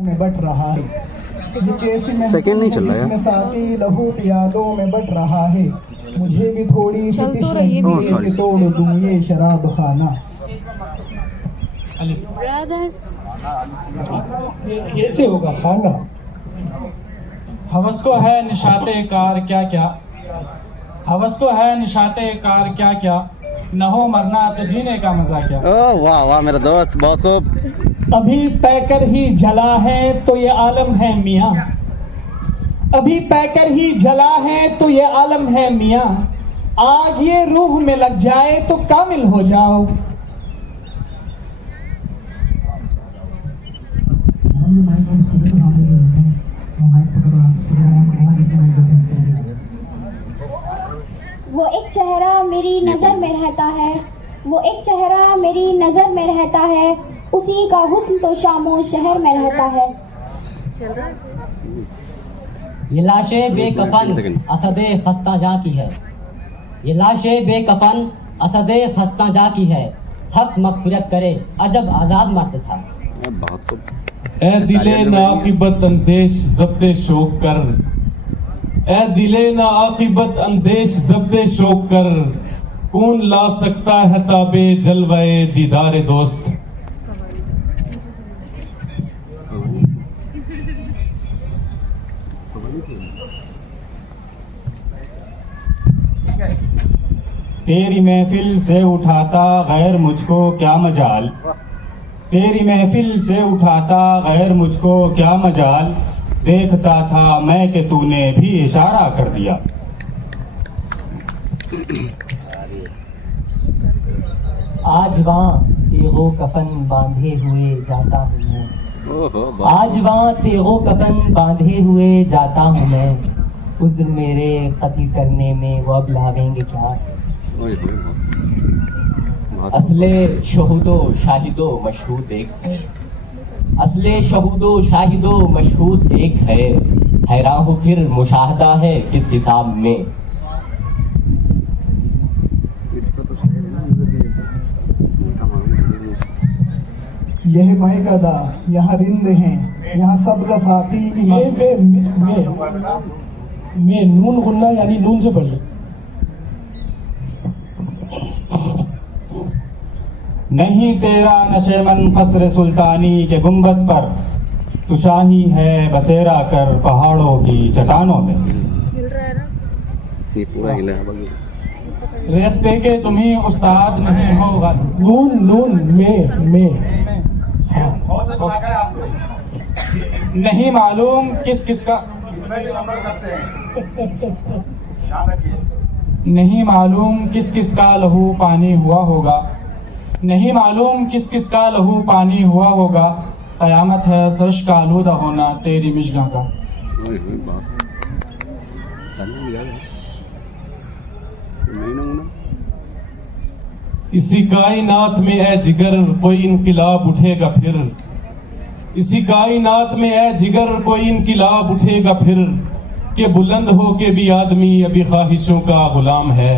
में बट रहा है, ये कैसी सेकंड नहीं चल रहा है। जिसमें साकी लहू प्यालों में बट रहा है, मुझे भी थोड़ी सी तिश्न हिंदी के तोड़ दूं ये शराब खाना। ऐसे होगा खाना। हवस को है निशाते कार क्या क्या, हवस को है निशाते कार क्या क्या, न हो मरना तो जीने का मजा क्या। ओह वाह वाह मेरा दोस्त, बहुत खूब। अभी पैकर ही जला है तो ये आलम है मियाँ, अभी पैकर ही जला है तो ये आलम है मियाँ, आग ये रूह में लग जाए तो कामिल हो जाओ। वो एक चेहरा मेरी नज़र में रहता है, वो एक चेहरा मेरी नज़र में रहता है, उसी का हुस्न तो शामो शहर में रहता है। ये लाशें बेकफन असदे खस्ता जा की है, ये लाशें बेकफन असदे खस्ता जा की है, हक मगफिरत करे अजब आजाद मर्द था। बहुत खूब। ए दिले नाकिबत अंदेश ज़ब्ते शोक कर, ए दिले नाकिबत अंदेश ज़ब्ते शोक कर, कौन ला सकता है ताबे जलवाए दीदारे दोस्त। तेरी महफिल से उठाता गैर मुझको क्या मजाल, तेरी महफिल से उठाता गैर मुझको क्या मजाल, देखता था मैं कि तूने भी इशारा कर दिया। आज वहाँ तेगो कफन बांधे हुए जाता हूँ मैं, आज वहाँ तेगो कफन बांधे हुए जाता हूँ मैं, उज़्र मेरे कत्ल करने में वो अब लावेंगे क्या। असले शहूदो शाहिदो मशहूद एक है, असले शहूदो शाहिदो मशहूद एक है, हैरान हूँ फिर मुशाहदा है किस हिसाब में। यह महकदा यहाँ रिंद हैं, यहाँ सबका साथी मैं नून गुन्ना यानी नून से पढ़ी। नहीं तेरा नशेमन कसर सुल्तानी के गुंबद पर, तू शाही है बसेरा कर पहाड़ों की चट्टानों में। ये पूरा हिला है बस। रेख्ते के तुम ही उस्ताद नहीं होगा। नून नून में नहीं मालूम किस किस का, नहीं मालूम किस किस का लहू पानी हुआ होगा, नहीं मालूम किस किस का लहू पानी हुआ होगा, कयामत है सरश का आलूदा होना तेरी मिशगा का। इसी कायनात में है जिगर कोई इनकिलाब उठेगा फिर, इसी कायनात में है जिगर कोई इनकिलाब उठेगा फिर, के बुलंद हो के भी आदमी अभी ख्वाहिशों का गुलाम है।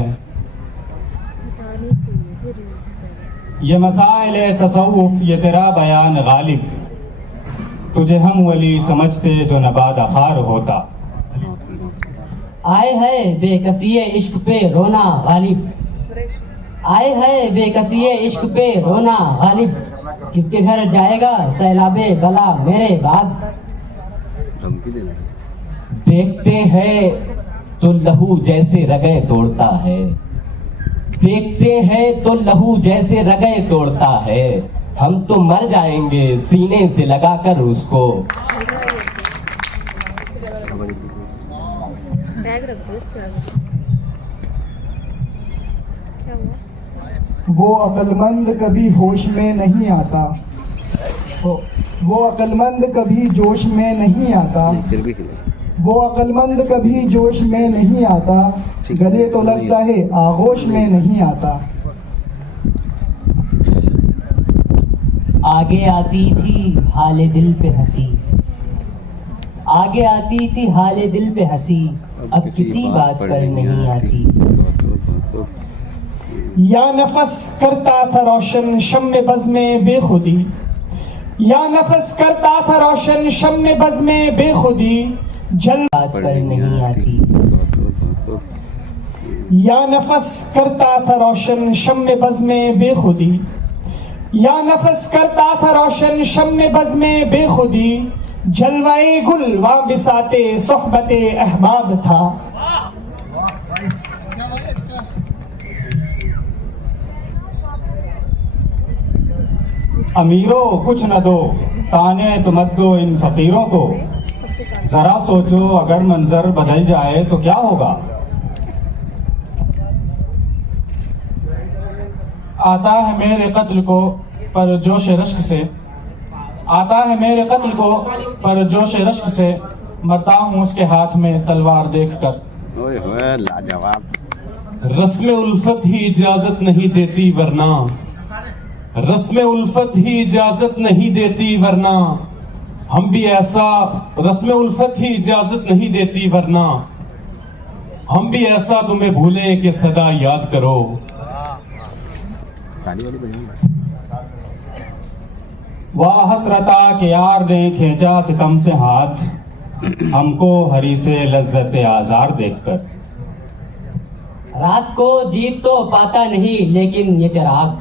ये मसाइल तसव्वुफ ये तेरा बयान गालिब, तुझे हम वली समझते जो नबादा खार होता। आए है बेकसिए इश्क पे रोना गालिब, आए है बेकसिए इश्क पे रोना गालिब, किसके घर जाएगा सैलाबे बला मेरे बाद। देखते हैं तो लहू जैसे रगे तोड़ता है, देखते हैं तो लहू जैसे रगे तोड़ता है, हम तो मर जाएंगे सीने से लगाकर उसको। वो अक्लमंद कभी होश में नहीं आता, वो अक्लमंद कभी जोश में नहीं आता, वो अक्लमंद कभी जोश में नहीं आता, गले तो लगता है आगोश में नहीं आता। आगे आती थी हाले दिल पे हंसी, आगे आती थी हाले दिल पे हंसी, अब किसी बात पर नहीं आती। या नफस करता था रोशन शम्मे बज़ में बेखुदी, या नफस करता था रोशन शम्मे बज़ में बेखुदी जल बात पर नहीं आती। या नफस करता था रोशन शम्मे बज़ में बेखुदी, या नफस करता था रोशन शम्मे बज़ में बेखुदी, जलवाए गुल वा बिसाते सोहबते अहबाब था। अमीरों कुछ न दो, ताने तो मत दो इन फकीरों को। जरा सोचो अगर मंजर बदल जाए तो क्या होगा। आता है मेरे कत्ल को पर जोश रश्क से, आता है मेरे कत्ल को पर जोश रश्क से, मरता हूँ उसके हाथ में तलवार देखकर। ओए होए लाजवाब। रस्म उल्फत ही इजाजत नहीं देती वरना, रस्म उल्फत ही इजाजत नहीं देती वरना, हम भी ऐसा, रस्म उल्फत ही इजाजत नहीं देती वरना, हम भी ऐसा तुम्हें भूलें कि सदा याद करो। वाह हसरता के यार ने खींचा सितम से हाथ, हमको हरी से लज्जत आजार देखकर। रात को जीत तो पाता नहीं लेकिन ये चिराग,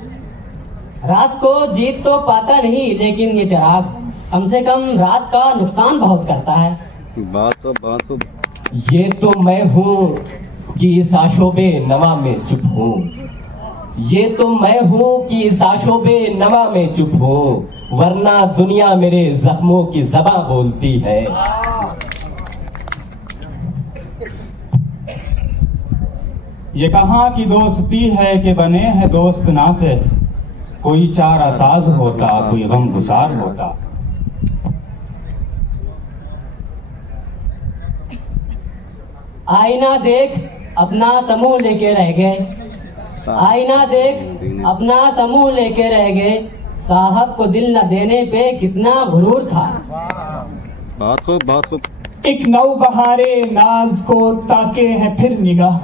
रात को जीत तो पाता नहीं लेकिन ये चिराग, कम से कम रात का नुकसान बहुत करता है। बात तो ये तो मैं हूँ कि इस आशोबे नवा में चुप हूँ, ये तो मैं हूँ कि इस आशोबे नवा में चुप हूँ, वरना दुनिया मेरे जख्मों की ज़बां बोलती है। ये कहाँ की दोस्ती है कि बने हैं दोस्त ना से, कोई चार असाज होता कोई गम गुसार होता। आईना देख अपना समूह लेके रह गए, आईना देख अपना समूह लेके रह गए, साहब को दिल न देने पे कितना गुरूर था। बहुत खूब। एक नौ बहारे नाज को ताके है फिर निगाह,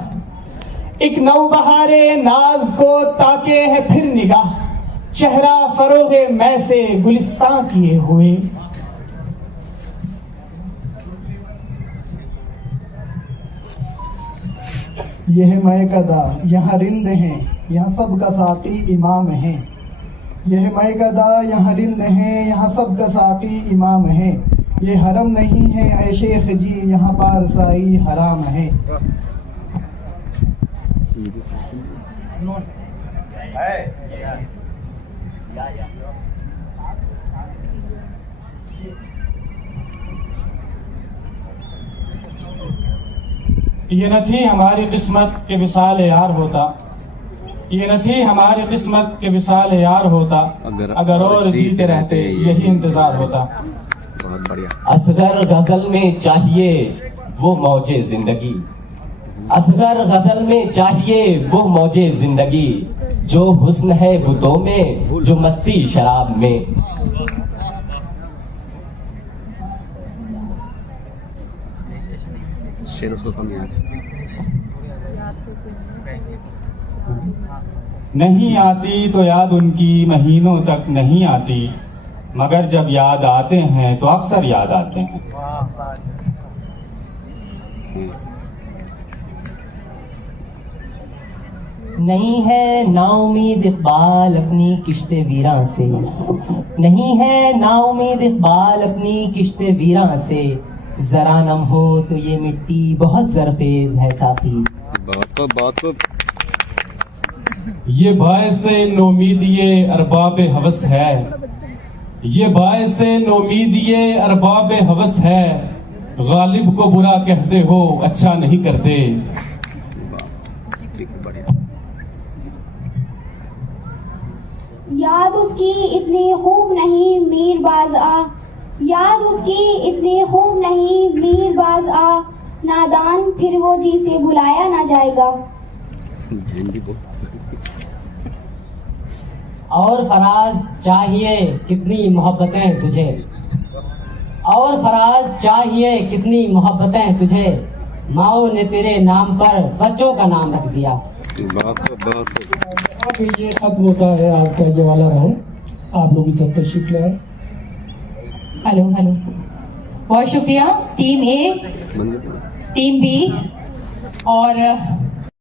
एक नौ बहारे नाज को ताके है फिर निगाह, चेहरा फरोगे मैं से गुलिस्तां किए हुए। यह मैकदा यहाँ रिंद हैं, यहाँ सब का साकी इमाम है। यह मैकदा यहाँ रिंद हैं, यहाँ सब का साकी इमाम है। ये हरम नहीं है ऐ शेख जी, यहाँ पारसाई हराम है। ये न थी हमारी किस्मत के विसाल यार होता, ये न थी हमारी किस्मत के विसाल यार होता, अगर और जीते रहते यही इंतजार होता। बहुत बढ़िया। असगर गजल में चाहिए वो मौजे जिंदगी, असगर गजल में चाहिए वो मौजे जिंदगी, जो हुस्न है बुतों में जो मस्ती शराब में। शेर उसको कम याद नहीं आती तो याद उनकी महीनों तक नहीं आती, मगर जब याद आते हैं तो अक्सर याद आते हैं। नहीं है नाउमीद इकबाल अपनी किश्ते वीरां से, नहीं है नाउमीद इकबाल अपनी किश्ते वीरां से, जरा नम हो तो ये मिट्टी बहुत जरखेज है साथी। बहुत ये बायसे नोमीद ये अरबाब हवस है, ये बायसे नोमीद ये अरबाब हवस है, गालिब को बुरा कहते हो अच्छा नहीं करते। याद उसकी इतनी खूब नहीं मीरबाज आ, याद उसकी इतनी खूब नहीं मीरबाज आ, नादान फिर वो जी से बुलाया ना जाएगा। और फराज चाहिए कितनी मोहब्बतें तुझे, और फराज चाहिए कितनी मोहब्बतें तुझे, माओ ने तेरे नाम पर बच्चों का नाम रख दिया। ये खत्म होता है आपका ये वाला राउंड। आप लोग इधर तशरीफ लाए। हेलो हेलो, बहुत शुक्रिया टीम ए, बंद टीम बी और